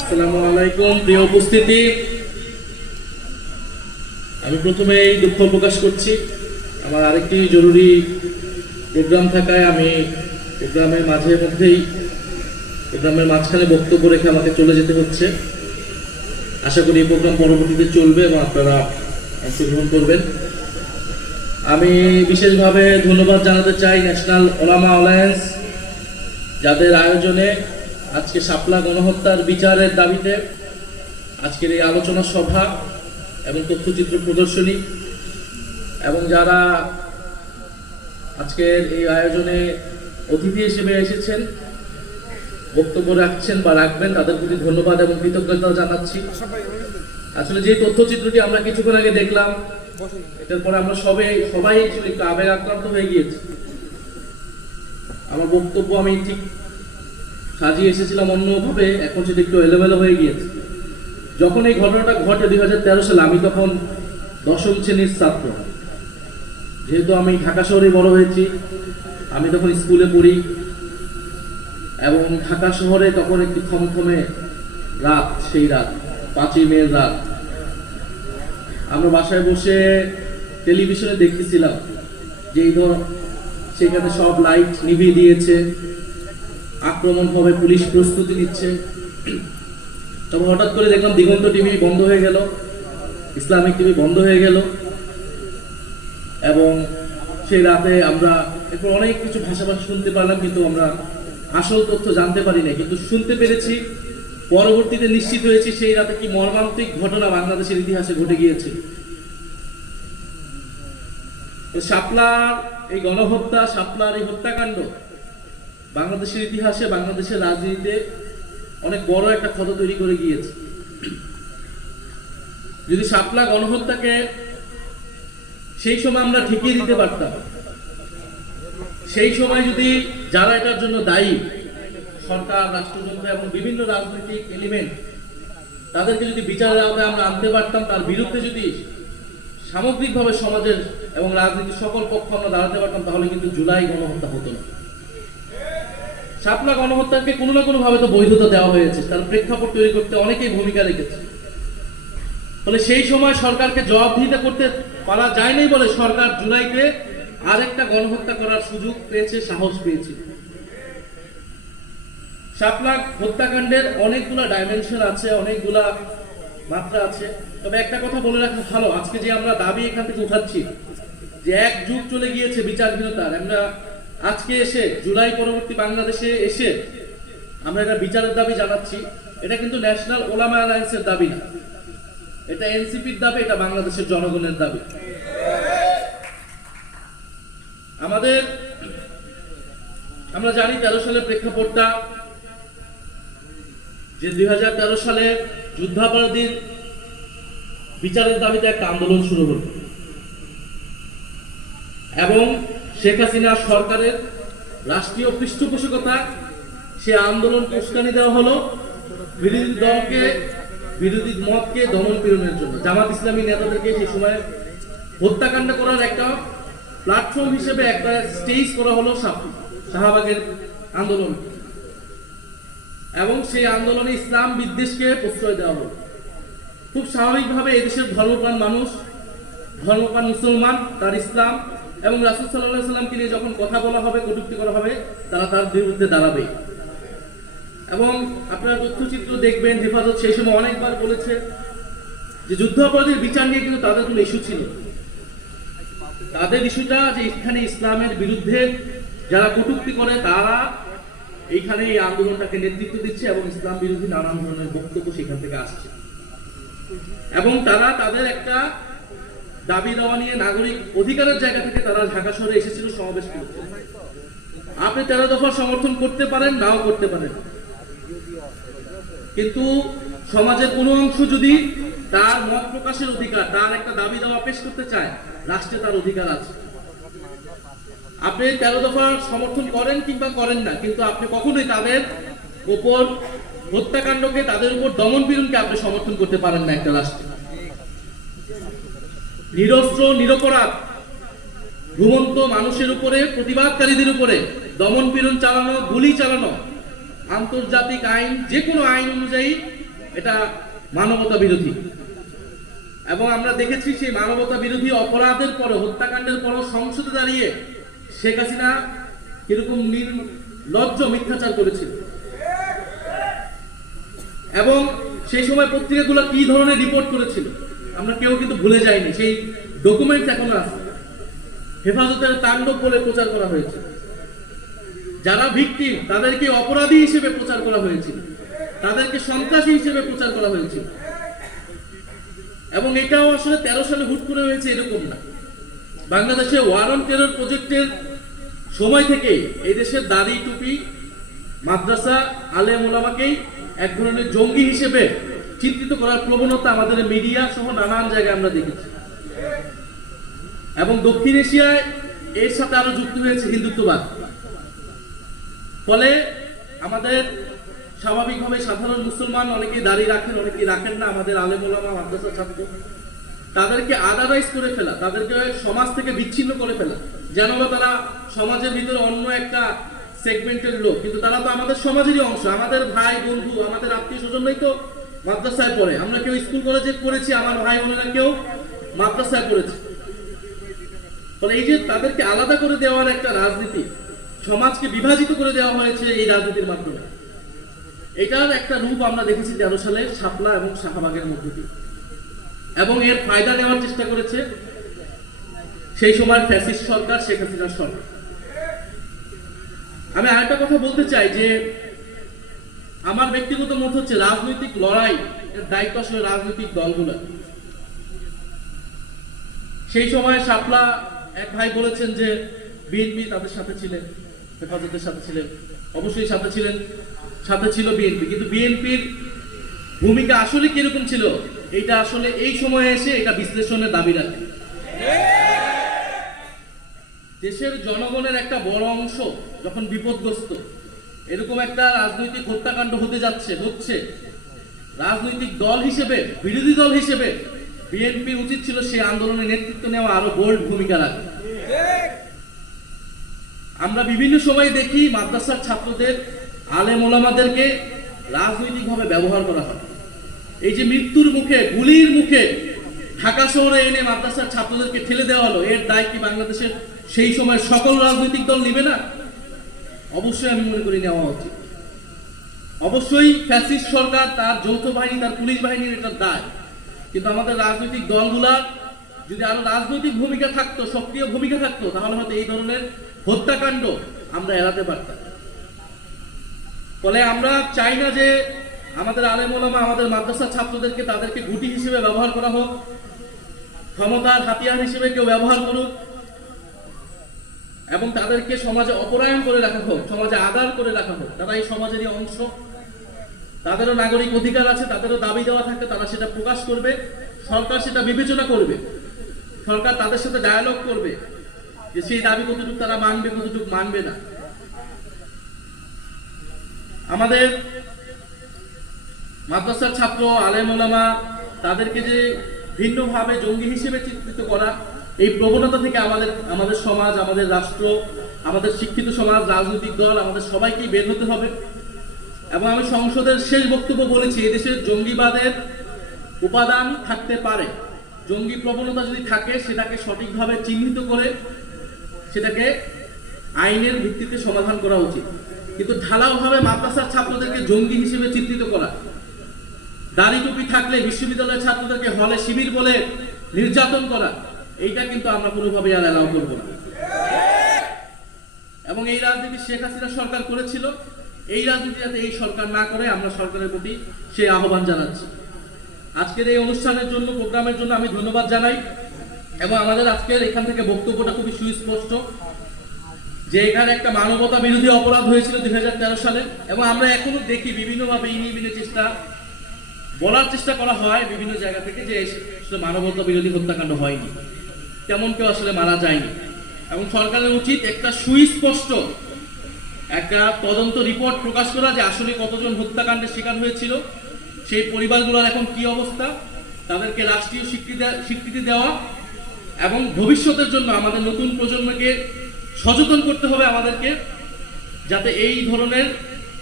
আসসালামু আলাইকুম প্রিয় উপস্থিতি, আমি প্রথমেই দুঃখ প্রকাশ করছি আমার আরেকটি জরুরি প্রোগ্রাম থাকায় আমি প্রোগ্রামের মাঝখানে বক্তব্য রেখে আমাকে চলে যেতে হচ্ছে। আশা করি এই প্রোগ্রাম পরবর্তীতে চলবে এবং আপনারা অংশগ্রহণ করবেন। আমি বিশেষভাবে ধন্যবাদ জানাতে চাই ন্যাশনাল ওলামা অ্যালায়েন্স, যাদের আয়োজনে আজকে শাপলা গণহত্যার বিচারের দাবিতে আজকের এই আলোচনা সভা এবং তথ্যচিত্র প্রদর্শনী, এবং যারা আজকের এই আয়োজনে অতিথি হিসেবে এসেছেন, বক্তব্য রাখছেন বা রাখবেন, তাদের প্রতি ধন্যবাদ এবং কৃতজ্ঞতা জানাচ্ছি। আসলে যে তথ্যচিত্রটি আমরা কিছুক্ষণ আগে দেখলাম, এটার পরে আমরা সবাই একটু আবেগ আক্রান্ত হয়ে গিয়েছি। আমার বক্তব্য আমি ঠিক সাজিয়ে এসেছিলাম অন্যভাবে, এখন সেটা একটু এলোমেলো হয়ে গিয়েছে। যখন এই ঘটনাটা ঘটে 2013 সালে, আমি তখন 10ম শ্রেণীর ছাত্র। যেহেতু আমি ঢাকা শহরে বড় হয়েছি, আমি তখন স্কুলে পড়ি এবং ঢাকা শহরে তখন একটি থমথমে রাত, সেই রাত 5ই মে রাত। আমরা বাসায় বসে টেলিভিশনে দেখতেছিলাম যে সেখানে সব লাইট নিভিয়ে দিয়েছে, আক্রমণ হবে, পুলিশ প্রস্তুতি নিচ্ছে। তবে হঠাৎ করে দেখলাম দিগন্ত টিভি বন্ধ হয়ে গেল, ইসলামিক টিভি বন্ধ হয়ে গেল, এবং সেই রাতে আমরা এরপর অনেক কিছু ভাষাভাষী শুনতে পারলাম, কিন্তু আমরা আসল তথ্য জানতে পারি না। কিন্তু শুনতে পেরেছি, পরবর্তীতে নিশ্চিত হয়েছি সেই রাতে কি মর্মান্তিক ঘটনা বাংলাদেশের ইতিহাসে ঘটে গিয়েছে। শাপলার এই গণহত্যা, শাপলার এই হত্যাকাণ্ড বাংলাদেশের ইতিহাসে, বাংলাদেশের রাজনীতিতে অনেক বড় একটা ক্ষত তৈরি করে গিয়েছে। যদি শাপলা গণহত্যাকে সেই সময় আমরা ঠিকিয়ে দিতে পারতাম, সেই সময় যদি যারা এটার জন্য দায়ী, সরকার, রাষ্ট্রযন্ত্র এবং বিভিন্ন রাজনৈতিক এলিমেন্ট, তাদেরকে যদি বিচারের আওতায় আমরা আনতে পারতাম, তার বিরুদ্ধে যদি সামগ্রিকভাবে সমাজের এবং রাজনীতির সকল পক্ষ আমরা দাঁড়াতে পারতাম, তাহলে কিন্তু জুলাই গণহত্যা হতো না। শাপলা গণহত্যাকে কোনো না কোনো ভাবে তো বৈধতা দেওয়া হয়েছে, তার প্রেক্ষাপট তৈরি করতে অনেকেই ভূমিকা রেখেছে। ফলে সেই সময় সরকারকে জবাবদিহিতা করতে পারা যায়নি বলে সরকার জুলাইতে আরেকটা গণহত্যা করার সুযোগ পেয়েছে, সাহস পেয়েছে। শাপলা হত্যাকাণ্ডের অনেকগুলা ডাইমেনশন আছে, অনেকগুলা মাত্রা আছে। তবে একটা কথা বলে রাখা ভালো, আজকে যে আমরা দাবি এখান থেকে উঠাচ্ছি যে 1 যুগ চলে গিয়েছে বিচারহীনতার, আমরা আজকে এসে জুলাই পরবর্তী বাংলাদেশে এসে আমরা এটা বিচারের দাবি জানাচ্ছি। এটা কিন্তু ন্যাশনাল ওলামা অ্যালায়েন্সের দাবি না, এটা এনসিপির দাবি, এটা বাংলাদেশের জনগণের দাবি। আমরা জানি 13 সালের প্রেক্ষাপটটা, যে 2013 সালে যুদ্ধাপরাধীর বিচারের দাবিতে একটা আন্দোলন শুরু হল এবং শেখ হাসিনা সরকারের রাষ্ট্রীয় পৃষ্ঠপোষকতা, সে আন্দোলন উস্কানি দেওয়া হলো বিরোধী মতকে দমন পীড়নের জন্য। জামাত ইসলামী নেতাদেরকে সেই সময় হত্যাকাণ্ড করার একটা প্ল্যাটফর্ম হিসেবে একটা স্টেজ করা হলো শাহবাগের আন্দোলন, এবং সেই আন্দোলনে ইসলাম বিদ্বেষকে প্রশ্রয় দেওয়া হলো। খুব স্বাভাবিকভাবে এদেশের ধর্মপ্রাণ মানুষ, ধর্মপ্রাণ মুসলমান, তার ইসলাম এবং রাসূল সাল্লাল্লাহু আলাইহি ওয়াসাল্লামকে নিয়ে যখন কথা বলা হবে, কটূক্তি করা হবে, তারা তার বিরুদ্ধে দাঁড়াবে। এবং আপনারা তথ্যচিত্র দেখবেন, হেফাজত সেই সময় অনেকবার বলেছে যে যুদ্ধাপরাধীর বিচার নিয়ে কিন্তু তাদের কোনো ইস্যু ছিল। তাদের ইস্যুটা যে এখানে ইসলামের বিরুদ্ধে যারা কটূক্তি করে, তারা এইখানে এই আন্দোলনটাকে নেতৃত্ব দিচ্ছে এবং ইসলাম বিরোধী নানান ধরনের বক্তব্য সেখান থেকে আসছে, এবং তারা তাদের একটা দাবি দেওয়া নিয়ে নাগরিক অধিকারের জায়গা থেকে তারা ঢাকা শহরে এসেছিল সমাবেশ করতে। আপনি 13 দফা সমর্থন করতে পারেন, নাও করতে পারেন, কিন্তু সমাজের কোনো অংশ যদি তার মত প্রকাশের অধিকার, তার একটা দাবি দেওয়া পেশ করতে চায়, রাষ্ট্রে তার অধিকার আছে। আপনি 13 দফা সমর্থন করেন কিংবা করেন না, কিন্তু আপনি কখনোই তাদের উপর হত্যাকাণ্ডকে, তাদের উপর দমন পীড়নকে আপনি সমর্থন করতে পারেন না একটা রাষ্ট্রে। নিরস্ত্র নিরপরাধ ঘুমন্ত মানুষের উপরে, প্রতিবাদকারীদের উপরে দমন পীড়ন চালানো, গুলি চালানো আন্তর্জাতিক আইন, যে কোনো আইন অনুযায়ী এটা মানবতা বিরোধী। এবং আমরা দেখেছি সেই মানবতা বিরোধী অপরাধের পরে, হত্যাকাণ্ডের পরও সংসদে দাঁড়িয়ে শেখ হাসিনা কিরকম নির্লজ্জ মিথ্যাচার করেছিল, এবং সেই সময় পত্রিকাগুলো কি ধরনের রিপোর্ট করেছিল আমরা কেউ কিন্তু ভুলে যাইনি। সেই ডকুমেন্টস এখনো আছে। হেফাজতের তাণ্ডব বলে প্রচার করা হয়েছে। যারা ভিকটিম তাদেরকে অপরাধী হিসেবে প্রচার করা হয়েছিল, তাদেরকে সন্ত্রাসী হিসেবে প্রচার করা হয়েছিল। এবং এটাও আসলে 13 সালে হুট করে হয়েছে এরকম না। বাংলাদেশে ওয়ার অন টেরর প্রজেক্টের সময় থেকে এই দেশের দাড়ি টুপি, মাদ্রাসা, আলেম ওলামাকেই এক ধরনের জঙ্গি হিসেবে চিত্রিত করার প্রবণতা আমাদের মিডিয়া সহ নানান জায়গায় আমরা দেখেছি। এবং দক্ষিণ এশিয়ায় এর সাথে আরো যুক্ত হয়েছে হিন্দুত্ববাদ। ফলে আমাদের স্বাভাবিকভাবে সাধারণ মুসলমান অনেকেই দাঁড়িয়ে রাখেন, অনেকেই রাখেন না, আমাদের আলেম ওলামা, মাদ্রাসা ছাত্র, তাদেরকে আদারাইজ করে ফেলা, তাদেরকে সমাজ থেকে বিচ্ছিন্ন করে ফেলা, যেন বা তারা সমাজের ভিতরে অন্য একটা সেগমেন্টের লোক, কিন্তু তারা তো আমাদের সমাজেরই অংশ, আমাদের ভাই বন্ধু, আমাদের আত্মীয় স্বজনই তো মাদ্রাসায় পড়ে। আমরা কেউ স্কুল কলেজে পড়েছি, আমার ভাই বোনেরা কেউ মাদ্রাসায় পড়েছে। ফলে এই যে তাদেরকে আলাদা করে দেওয়ার একটা রাজনীতি, সমাজকে বিভাজিত করে দেওয়া হয়েছে এই রাজনীতির মাধ্যমে। এটার একটা রূপ আমরা দেখেছি 13 সালে শাপলা এবং শাহবাগের মধ্যে দিয়ে, এবং এর ফায়দা নেওয়ার চেষ্টা করেছে সেই সময় ফ্যাসিস্ট সরকার, শেখ হাসিনার সরকার। আমি আরেকটা কথা বলতে চাই যে আমার ব্যক্তিগত মত হচ্ছে রাজনৈতিক লড়াই এর দায়িত্ব আসলে রাজনৈতিক দলগুলো। সেই সময় শাপলা এক ভাই বলেছেন যে বিএনপি তাদের সাথে ছিলেন, হেফাজতের সাথে ছিলেন, অবশ্যই সাথে ছিলেন, সাথে ছিল বিএনপি, কিন্তু বিএনপির ভূমিকা আসলে কিরকম ছিল এটা আসলে এই সময়ে এসে এটা বিশ্লেষণের দাবি রাখে। দেশের জনগণের একটা বড় অংশ যখন বিপদগ্রস্ত, এরকম একটা রাজনৈতিক হত্যাকাণ্ড হতে যাচ্ছে, হচ্ছে, রাজনৈতিক দল হিসেবে, বিরোধী দল হিসেবে বিএনপির উচিত ছিল সেই আন্দোলনে নেতৃত্ব নেওয়া, আরো বোল্ড ভূমিকা রাখা। আমরা বিভিন্ন সময় দেখি মাদ্রাসার ছাত্রদের, আলেম ওলামাদেরকে রাজনৈতিকভাবে ব্যবহার করা হয়। এই যে মৃত্যুর মুখে, গুলির মুখে ঢাকা শহরে এনে মাদ্রাসার ছাত্রদেরকে ঠেলে দেওয়া হলো, এর দায় কি বাংলাদেশের সেই সময় সকল রাজনৈতিক দল নিবে না? অবশ্যই আমি মনে করি নেওয়া উচিত। অবশ্যই ফ্যাসিস্ট সরকার, তার যৌথ বাহিনী, তার পুলিশ বাহিনীর এটার দায়, কিন্তু আমাদের রাজনৈতিক দলগুলা যদি আরো রাজনৈতিক ভূমিকা থাকতো, সক্রিয় ভূমিকা থাকতো, তাহলে হয়তো এই ধরনের হত্যাকাণ্ড আমরা এড়াতে পারতাম। ফলে আমরা চাই না যে আমাদের আলেম ওলামা, আমাদের মাদ্রাসার ছাত্রদেরকে তাদেরকে গুটি হিসেবে ব্যবহার করা হোক, ক্ষমতার হাতিয়ার হিসেবে কেউ ব্যবহার করুক, এবং তাদেরকে সমাজে অপরায়ণ করে রাখা হোক, সমাজে আদার করে রাখা হোক। তারা এই সমাজেরই অংশ, তাদেরও নাগরিক অধিকার আছে, তাদেরও দাবি দেওয়া থাকলে তারা সেটা প্রকাশ করবে, সরকার সেটা বিবেচনা করবে, সরকার তাদের সাথে ডায়ালগ করবে যে সেই দাবি কতটুকু তারা মানবে, কতটুকু মানবে না। আমাদের মাদ্রাসার ছাত্র, আলেম ওলামা, তাদেরকে যে ভিন্নভাবে জঙ্গি হিসেবে চিত্রিত করা, এই প্রবণতা থেকে আমাদের সমাজ, আমাদের রাষ্ট্র, আমাদের শিক্ষিত সমাজ, রাজনৈতিক দল, আমাদের সবাইকেই বের হতে হবে। এবং আমি সংসদের শেষ বক্তব্য বলেছি, এদেশের জঙ্গিবাদের উপাদান থাকতে পারে, জঙ্গি প্রবণতা যদি থাকে সেটাকে সঠিকভাবে চিহ্নিত করে সেটাকে আইনের ভিত্তিতে সমাধান করা উচিত। কিন্তু ঢালাওভাবে মাদ্রাসার ছাত্রদেরকে জঙ্গি হিসেবে চিত্রিত করা, দাড়ি টুপি থাকলে বিশ্ববিদ্যালয়ের ছাত্রদেরকে হলে শিবির বলে নির্যাতন করা, এইটা কিন্তু আমরা কোনোভাবেই আর অ্যালাউ করবো না। এবং এই রাজনীতি শেখ হাসিনা সরকার করেছিল, এই রাজনীতি যাতে এই সরকার না করে আমরা সরকারের প্রতি সেই আহ্বান জানাচ্ছি। আজকের এই অনুষ্ঠানের জন্য, প্রোগ্রামের জন্য আমি ধন্যবাদ জানাই। এবং আমাদের আজকের এখান থেকে বক্তব্যটা খুবই সুস্পষ্ট যে এখানে একটা মানবতা বিরোধী অপরাধ হয়েছিল 2013 সালে, এবং আমরা এখনো দেখি বিভিন্নভাবে ইনিয়ে চেষ্টা বলার চেষ্টা করা হয় বিভিন্ন জায়গা থেকে যে মানবতা বিরোধী হত্যাকাণ্ড হয়নি, তেমন কেউ আসলে মারা যায়নি। এবং সরকারের উচিত একটা সুস্পষ্ট একটা তদন্ত রিপোর্ট প্রকাশ করা যে আসলে কতজন হত্যাকাণ্ডের শিকার হয়েছিল, সেই পরিবারগুলোর এখন কি অবস্থা, তাদেরকে রাষ্ট্রীয় স্বীকৃতি দেওয়া, এবং ভবিষ্যতের জন্য আমাদের নতুন প্রজন্মকে সচেতন করতে হবে আমাদেরকে যাতে এই ধরনের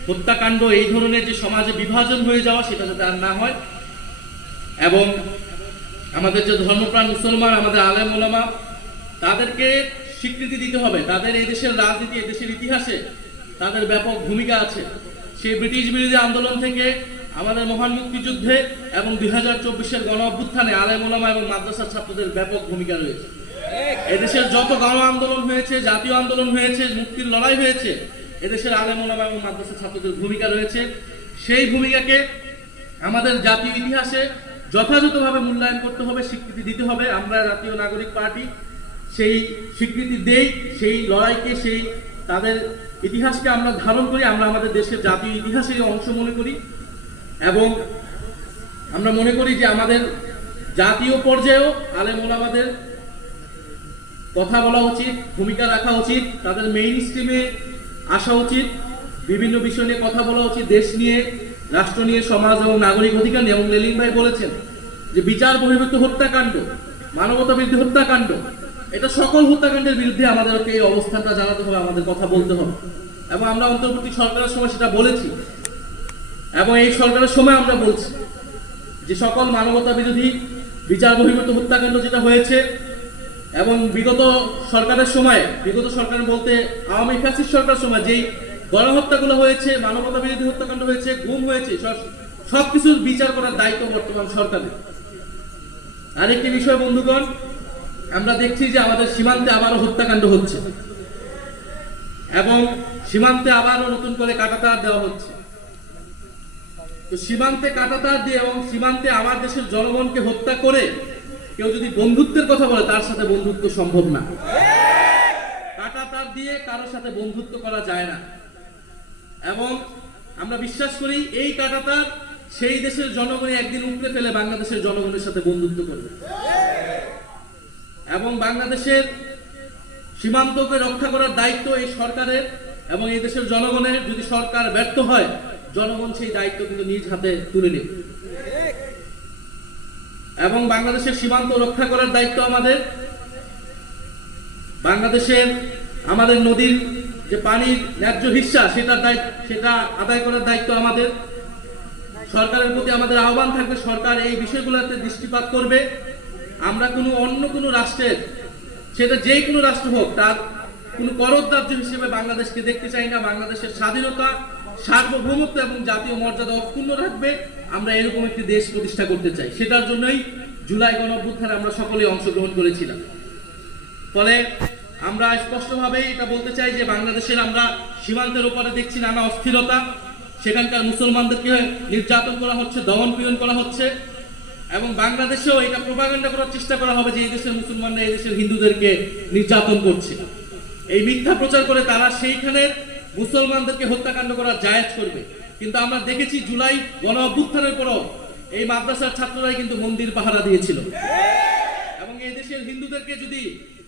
হত্যাকাণ্ড, এই ধরনের যে সমাজে বিভাজন হয়ে যাওয়া, সেটা যাতে আর না হয়। এবং আমাদের যে ধর্মপ্রাণ মুসলমান, আমাদের আলেম ওলামা, তাদেরকে স্বীকৃতি দিতে হবে। তাদের এই দেশের রাজনীতি, এই দেশের ইতিহাসে তাদের ব্যাপক ভূমিকা আছে। সেই ব্রিটিশ বিরোধী আন্দোলন থেকে আমাদের মহান মুক্তিযুদ্ধে এবং 2024-এর গণ অভ্যুত্থানে আলেম ওলামা এবং মাদ্রাসার ছাত্রদের ব্যাপক ভূমিকা রয়েছে। এদেশের যত গণ আন্দোলন হয়েছে, জাতীয় আন্দোলন হয়েছে, মুক্তির লড়াই হয়েছে, এদেশের আলেম ওলামা এবং মাদ্রাসার ছাত্রদের ভূমিকা রয়েছে। সেই ভূমিকাকে আমাদের জাতীয় ইতিহাসে যথাযথভাবে মূল্যায়ন করতে হবে, স্বীকৃতি দিতে হবে। আমরা জাতীয় নাগরিক পার্টি সেই স্বীকৃতি দেই, সেই লড়াইকে, সেই তাদের ইতিহাসকে আমরা ধারণ করি। আমরা আমাদের দেশের জাতীয় ইতিহাসের অংশ মনে করি এবং আমরা মনে করি যে আমাদের জাতীয় পর্যায়েও আলেম ওলামাদের কথা বলা উচিত, ভূমিকা রাখা উচিত, তাদের মেইন স্ট্রিমে আসা উচিত, বিভিন্ন বিষয় নিয়ে কথা বলা উচিত, দেশ নিয়ে, রাষ্ট্র নিয়ে, সমাজ এবং নাগরিক অধিকার নিয়ে। এবং লেলিন ভাই বলেছেন যে বিচার বহির্ভূত হত্যাকাণ্ড, মানবতা বিরোধী হত্যাকাণ্ড, এটা সকল হত্যাকাণ্ডের বিরুদ্ধে আমাদেরকে এই অবস্থানটা জানাতে হবে, আমাদের কথা বলতে হবে। এবং আমরা অন্তর্বর্তী সরকারের সময় সেটা বলেছি এবং এই সরকারের সময় আমরা বলছি যে সকল মানবতা বিরোধী বিচার বহির্ভূত হত্যাকাণ্ড যেটা হয়েছে, এবং বিগত সরকারের সময়, বিগত সরকার বলতে আওয়ামী ফ্যাসিস্ট সরকারের সময় যেই গণহত্যাগুলো হয়েছে, মানবতা বিরোধী হত্যাকাণ্ড হয়েছে, গুম হয়েছে, সবকিছুর বিচার করার দায়িত্ব বর্তমান সরকারের। আরেকটি বিষয় বন্ধুগণ, আমরা দেখছি যে আমাদের সীমান্তে আবারও হত্যাকাণ্ড হচ্ছে এবং সীমান্তে আবারও নতুন করে কাঁটাতার দেওয়া হচ্ছে। তো সীমান্তে কাঁটাতার দিয়ে এবং সীমান্তে আমার দেশের জনগণকে হত্যা করে কেউ যদি বন্ধুত্বের কথা বলে, তার সাথে বন্ধুত্ব সম্ভব না। কাঁটাতার দিয়ে কারোর সাথে বন্ধুত্ব করা যায় না। এবং আমরা বিশ্বাস করি এই কাঁটাতার সেই দেশের জনগণই একদিন উপড়ে ফেলে বাংলাদেশের জনগণের সাথে বন্ধুত্ব করবে। এবং বাংলাদেশের সীমান্তকে রক্ষা করার দায়িত্ব এই সরকারের এবং এই দেশের জনগণের। যদি সরকার ব্যর্থ হয়, জনগণ সেই দায়িত্ব কিন্তু নিজ হাতে তুলে নেবে। এবং বাংলাদেশের সীমান্ত রক্ষা করার দায়িত্ব আমাদের। বাংলাদেশের আমাদের নদীর যে পানির ন্যায্য হিস্সা, সেটা আদায় করার দায়িত্ব আমাদের। সরকারের প্রতি আমাদের আহ্বান থাকবে, সরকার এই বিষয়গুলোতে দৃষ্টিপাত করবে। আমরা অন্য কোনো রাষ্ট্রের, সেটা যে কোনো রাষ্ট্র হোক, তার কোনো করদার্য হিসেবে বাংলাদেশকে দেখতে চাই না। বাংলাদেশের স্বাধীনতা, সার্বভৌমত্ব এবং জাতীয় মর্যাদা অক্ষুণ্ণ রাখবে। আমরা এরকম একটি দেশ প্রতিষ্ঠা করতে চাই। সেটার জন্যই জুলাই গণ অভ্যুত্থানে আমরা সকলেই অংশগ্রহণ করেছিলাম। ফলে আমরা স্পষ্টভাবে এটা বলতে চাই যে বাংলাদেশের আমরা সীমান্তের উপরে দেখছি নানা অস্থিরতা, সেখানকার মুসলমানদেরকে নির্যাতন করা হচ্ছে, দমন পীড়ন করা হচ্ছে। এবং বাংলাদেশেও এটা প্রোপাগান্ডা করার চেষ্টা করা হবে যে এই দেশের মুসলমানরা এই দেশের হিন্দুদেরকে নির্যাতন করছে। এই মিথ্যা প্রচার করে তারা সেইখানে মুসলমানদেরকে হত্যাকাণ্ড করার জায়েজ করবে। কিন্তু আমরা দেখেছি জুলাই গণ অভ্যুত্থানের পরও এই মাদ্রাসার ছাত্ররাই কিন্তু মন্দির পাহারা দিয়েছিল। এবং এই দেশের হিন্দুদেরকে যদি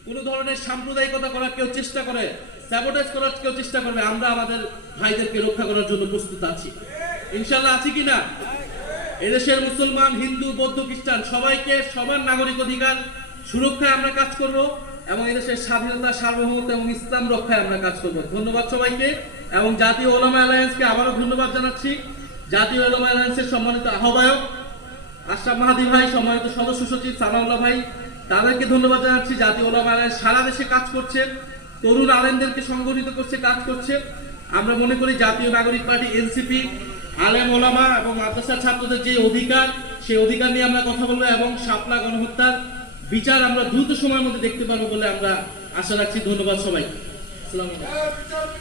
কোনো ধরনের সাম্প্রদায়িকতা করার কেউ চেষ্টা করে, স্যাবোটেজ করার কেউ চেষ্টা করবে, আমরা আমাদের ভাইদেরকে রক্ষা করার জন্য প্রস্তুত আছি। ইনশাআল্লাহ আছি কিনা? এদেশের মুসলমান, হিন্দু, বৌদ্ধ, খ্রিস্টান সবাইকে সবার নাগরিক অধিকার সুরক্ষায় আমরা কাজ করব এবং এদেশের স্বাধীনতা, সার্বভৌমত্ব এবং ইসলাম রক্ষায় আমরা কাজ করব। ধন্যবাদ সবাইকে। এবং জাতীয় ওলামা অ্যালায়েন্সকে আবারও ধন্যবাদ জানাচ্ছি। জাতীয় ওলামা অ্যালায়েন্সের সম্মানিত আহ্বায়ক আশরাফ মাহাদি ভাই, সম্মানিত সদস্য সচিব সানাউল্লাহ ভাই, তাদেরকে ধন্যবাদ জানাচ্ছি। জাতীয় ওলামা অ্যালায়েন্স সারা দেশে কাজ করছে, তরুণ আলেমদেরকে সংগঠিত করছে, কাজ করছে। আমরা মনে করি জাতীয় নাগরিক পার্টি, এনসিপি, আলেম ওলামা এবং মাদ্রাসার ছাত্রদের যে অধিকার, সেই অধিকার নিয়ে আমরা কথা বলবো এবং শাপলা গণহত্যার বিচার আমরা দ্রুত সময়ের মধ্যে দেখতে পারবো বলে আমরা আশা রাখছি। ধন্যবাদ সবাইকে। আসসালামু আলাইকুম।